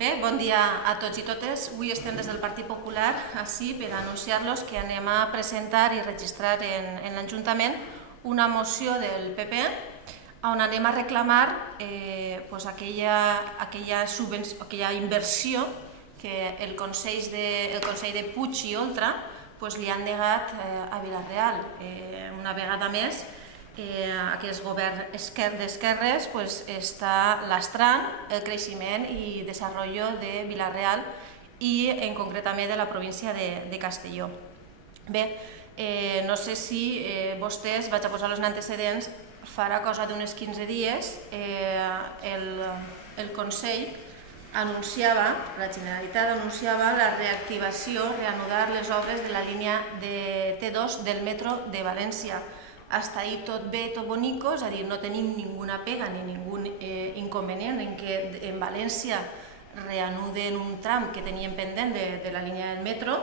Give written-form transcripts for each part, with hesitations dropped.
Bé, bon dia a tots i totes. Avui estem des del Partit Popular així per anunciar-los que anem a presentar i registrar en l'Ajuntament una moció del PP on anem a reclamar aquella inversió que el Consell de Puig i Oltra li han negat a Vila-real. Una vegada més, aquest govern d'esquerres està lastrant el creixement i desenvolupament de Vila-real i en concret també de la província de Castelló. Bé, no sé si vostès, vaig a posar els antecedents, farà cosa d'uns 15 dies el Consell anunciava, la Generalitat anunciava la reactivació, reanudar les obres de la línia de T2 del metro de València. Hasta ahí tot bé, tot bonico, és a dir, no tenim ninguna pega ni ningú inconvenient en que en València reanuden un tram que teníem pendent de la línia del metro,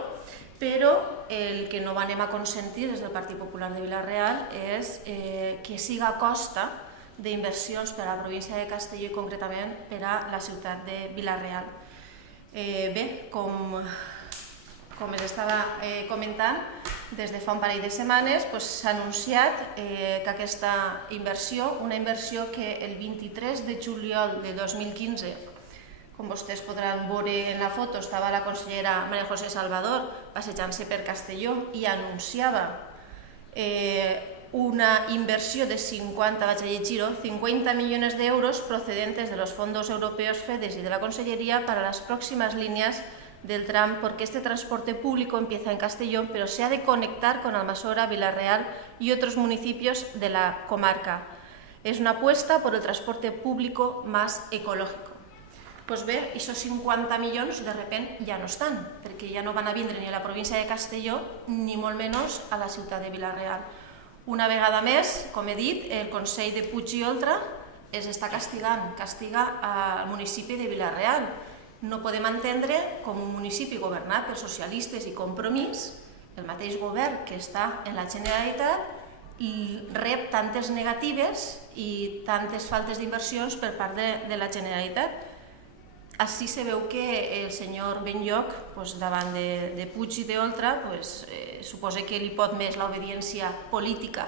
però el que no anem a consentir des del Partit Popular de Vila-real és que siga a costa d'inversions per a la província de Castelló i concretament per a la ciutat de Vila-real. Bé, com els estava comentant, des de fa un parell de setmanes s'ha anunciat que aquesta inversió, una inversió que el 23 de juliol de 2015, com vostès podran veure en la foto, estava la consellera María José Salvador passejant-se per Castelló i anunciava una inversión de 50 millones de euros procedentes de los fondos europeos FEDES y de la Consellería para las próximas líneas del tram, porque este transporte público empieza en Castellón, pero se ha de conectar con Almassora, Vila-real y otros municipios de la comarca. Es una apuesta por el transporte público más ecológico. Pues bé, aquests 50 milions de repente ja no estan, perquè ja no van a vindre ni a la província de Castelló ni molt menys a la ciutat de Vila-real. Una vegada més, com he dit, el Consell de Puig i Oltra es està castigant, castiga al municipi de Vila-real. No podem entendre com un municipi governat per socialistes i Compromís, el mateix govern que està en la Generalitat, rep tantes negatives i tantes faltes d'inversions per part de la Generalitat. Així se veu que el senyor Benlloch, davant de Puig i d'Oltra, suposa que li pot més l'obediència política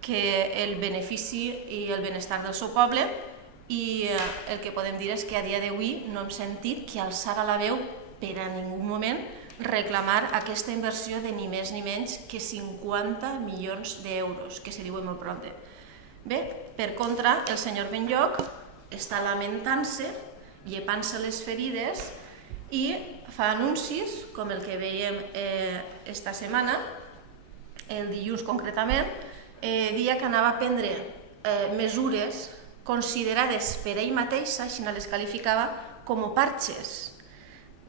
que el benefici i el benestar del seu poble, i el que podem dir és que a dia d'avui no hem sentit que alçara la veu per a ningú moment reclamar aquesta inversió de ni més ni menys que 50 milions d'euros, que se diu molt prompte. Bé, per contra, el senyor Benlloch està lamentant-se, llepant-se les ferides i fa anuncis, com el que veiem esta setmana, el dilluns concretament, dia que anava a prendre mesures considerades per ell mateix, així les qualificava, com a parches.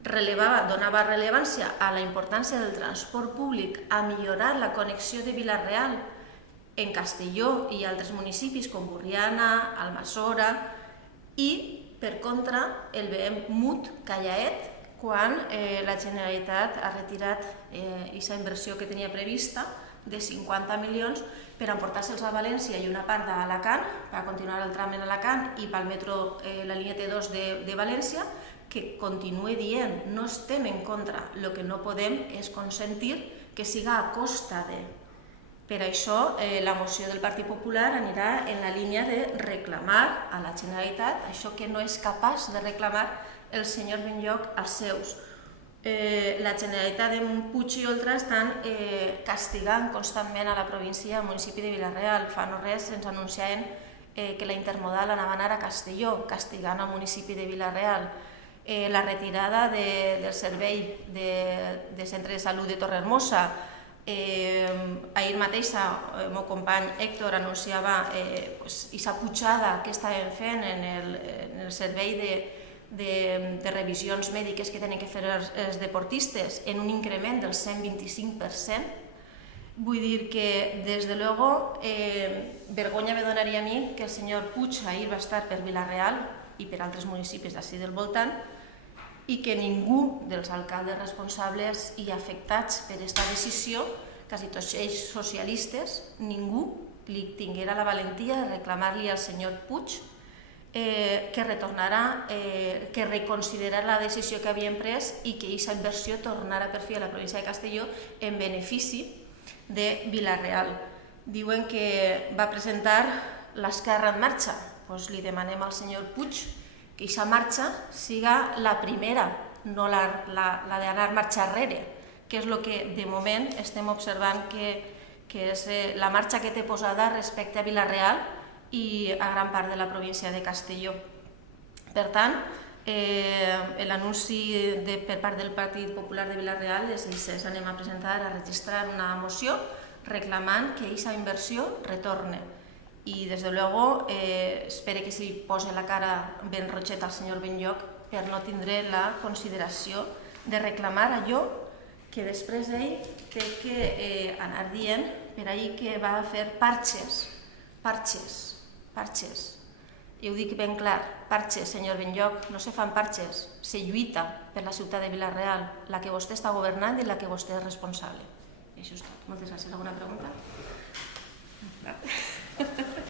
Donava rellevància a la importància del transport públic, a millorar la connexió de Vila-real en Castelló i altres municipis com Borriana, Almassora, i per contra el veiem mut, callaet, quan la Generalitat ha retirat aquesta inversió que tenia prevista de 50 milions per emportar-se'ls a València i una part d'Alacant, per continuar el tram en Alacant i pel metro la línia T2 de València, que continua dient, no estem en contra, el que no podem és consentir que siga a costa de. Per això la moció del Partit Popular anirà en la línia de reclamar a la Generalitat això que no és capaç de reclamar el senyor Benlloch als seus. La Generalitat de Puig i Oltra estan castigant constantment a la província i al municipi de Vila-real. Fa no res ens anunciaven que la intermodal anava a anar a Castelló, castigant al municipi de Vila-real. La retirada del servei de centre de salut de Torrehermosa. Ahir mateix el meu company Héctor anunciava aquesta pujada que estàvem fent en el servei de revisions mèdiques que tenen que fer els deportistes en un increment del 125%. Vull dir que, des de luego, vergonya me donaria a mi que el senyor Puig ahir va estar per Vila-real i per altres municipis d'ací del voltant i que ningú dels alcaldes responsables i afectats per aquesta decisió, quasi tots ells socialistes, ningú li tinguera la valentia de reclamar-li al senyor Puig que retornarà, que reconsiderarà la decisió que havien pres i que aquesta inversió tornarà per fi a la província de Castelló en benefici de Vila-real. Diuen que va presentar l'Esquerra en marxa. Doncs li demanem al senyor Puig que aquesta marxa siga la primera, no la d'anar marxa enrere, que és el que de moment estem observant que és la marxa que té posada respecte a Vila-real i a gran part de la província de Castelló. Per tant, l'anunci per part del Partit Popular de Vila-real és que anem a presentar, a registrar una moció reclamant que aquesta inversió retorne. I, des de luego, espero que s'hi posi la cara ben roixeta al senyor Benlloch per no tindre la consideració de reclamar allò que després ell té que anar dient per ahir que va fer parxes. I ho dic ben clar, parxes, senyor Benlloch, no se fan parxes, se lluita per la ciutat de Vila-real, la que vostè està governant i la que vostè és responsable. I això és tot. Moltes gràcies. Alguna pregunta?